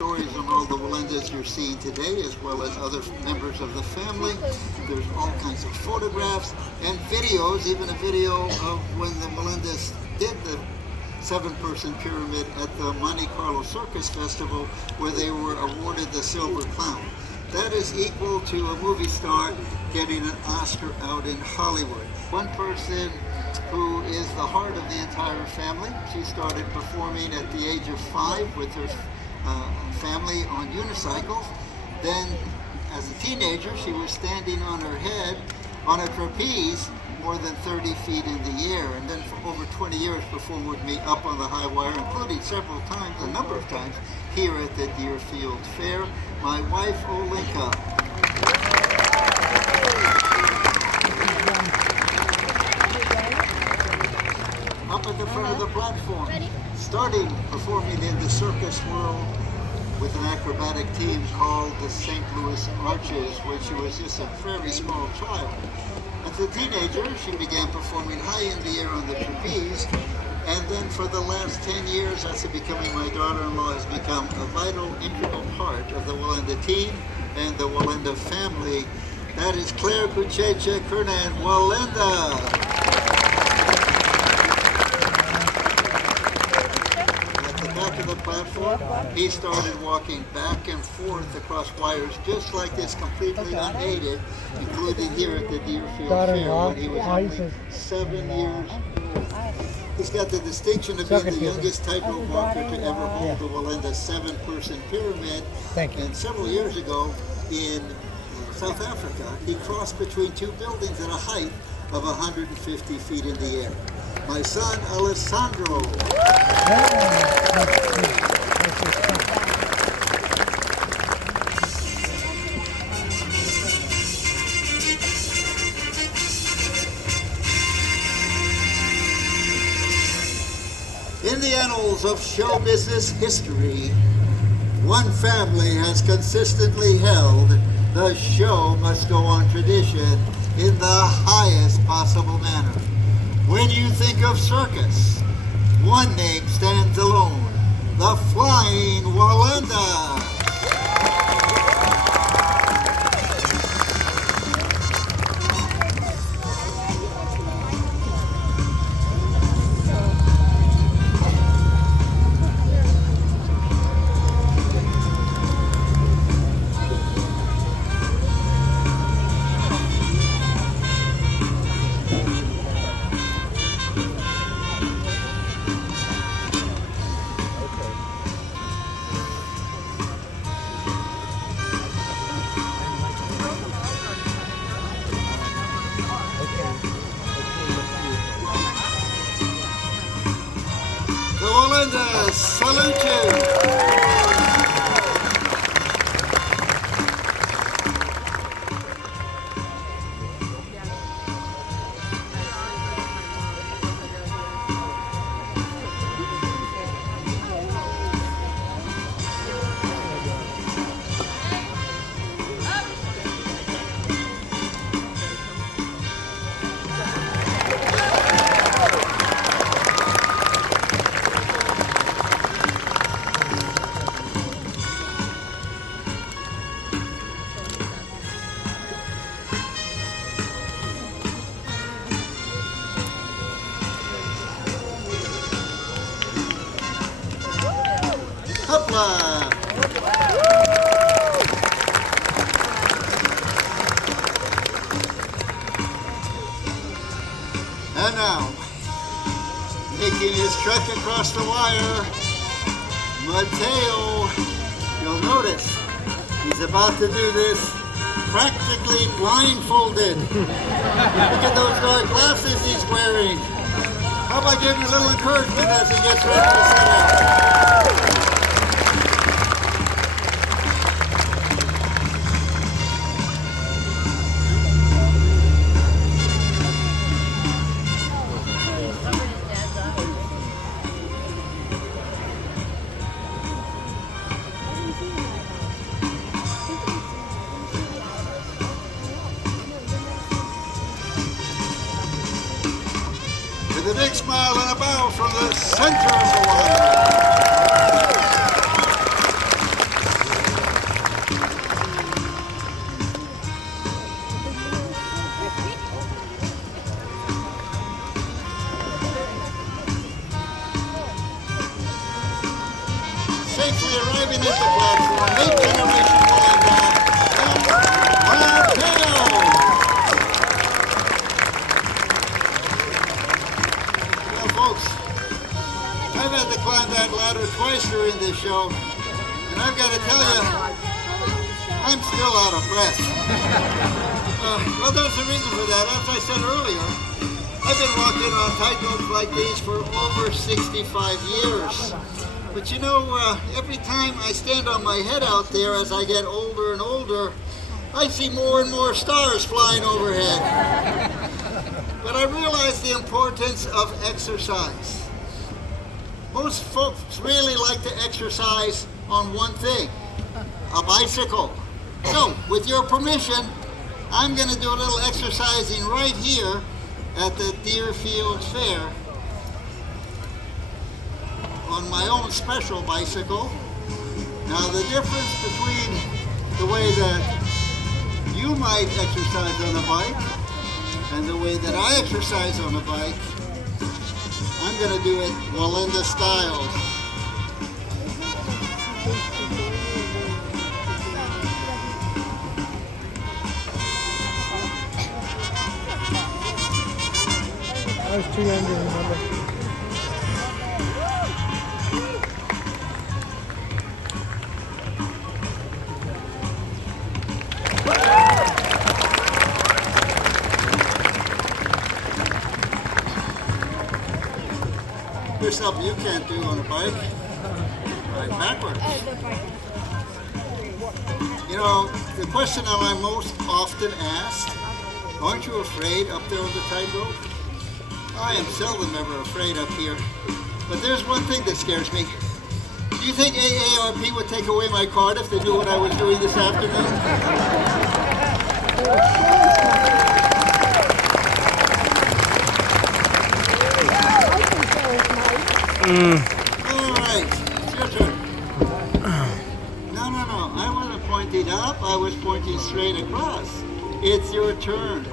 Stories on all the Walendas you're seeing today, as well as other members of the family. There's all kinds of photographs and videos, even a video of when the Walendas did the seven-person pyramid at the Monte Carlo Circus Festival, where they were awarded the Silver Clown. That is equal to a movie star getting an Oscar out in Hollywood. One person who is the heart of the entire family, she started performing at the age of 5 with her family on unicycles. Then, as a teenager, she was standing on her head on a trapeze more than 30 feet in the air, and then for over 20 years performed with me up on the high wire, including several times, a number of times, here at the Deerfield Fair. My wife, Olenka. Up at the front of the platform, starting performing in the circus world with an acrobatic team called the St. Louis Arches when she was just a very small child. As a teenager, she began performing high in the air on the trapeze, and then for the last 10 years, after becoming my daughter-in-law, has become a vital, integral part of the Walenda team and the Walenda family. That is Claire Kuchecha Kernan Walenda. Back of the platform, he started walking back and forth across wires just like this, completely unaided, including here at the Deerfield Fair when he was only 7 years old. He's got the distinction of being the youngest tightrope walker to ever hold the Walenda seven-person pyramid. And several years ago in South Africa, he crossed between two buildings at a height of 150 feet in the air. My son, Alessandro. In the annals of show business history, one family has consistently held the show must go on tradition in the highest possible manner. When you think of circus, one name stands alone, the Flying Walenda. Walenda, salute you! Hopla! And now, making his trek across the wire, Mateo. You'll notice he's about to do this practically blindfolded. Look at those dark glasses he's wearing. How about giving a little encouragement as he gets ready to set out? With a big smile and a bow from the center of the wire. arriving at the platform, 8th generation Walenda, and Mateo. Well, folks, I've had to climb that ladder twice during this show, and I've got to tell you, I'm still out of breath. Well, there's a reason for that. As I said earlier, I've been walking on tightropes like these for over 65 years. But you know, every time I stand on my head out there as I get older and older, I see more and more stars flying overhead. But I realize the importance of exercise. Most folks really like to exercise on one thing, a bicycle. So, with your permission, I'm going to do a little exercising right here at the Deerfield Fair on my own special bicycle. Now, the difference between the way that you might exercise on a bike and the way that I exercise on a bike, I'm going to do it Walenda style. I was too young to remember. There's something you can't do on a bike. Ride backwards. You know, the question that I'm most often asked, aren't you afraid up there on the tightrope? I am seldom ever afraid up here. But there's one thing that scares me. Do you think AARP would take away my card if they knew what I was doing this afternoon? All right, it's your turn. No, I wasn't pointing up, I was pointing straight across. It's your turn.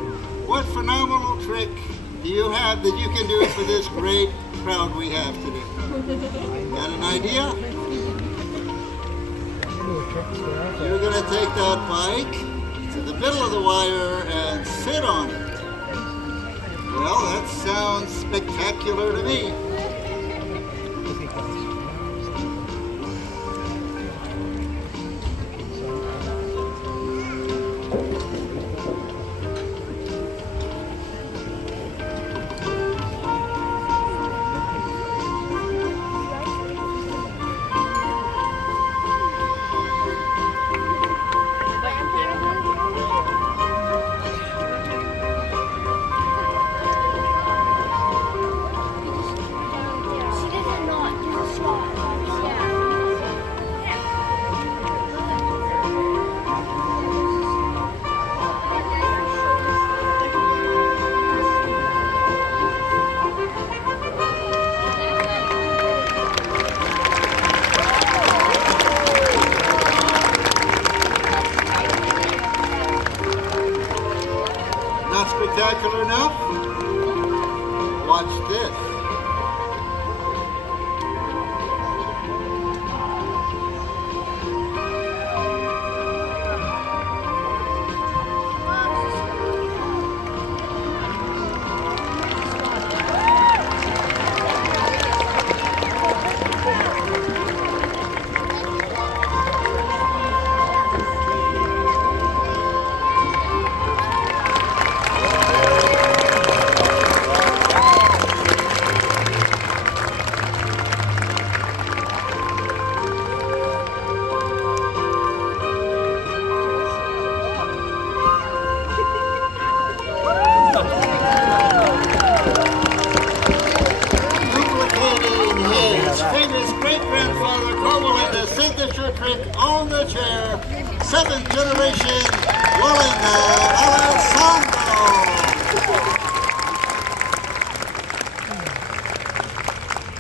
What phenomenal trick do you have that you can do for this great crowd we have today? Got an idea? You're going to take that bike to the middle of the wire and sit on it. Well, that sounds spectacular to me. Spectacular enough? Watch this. On the chair, 7th generation Walenda, Alessandro.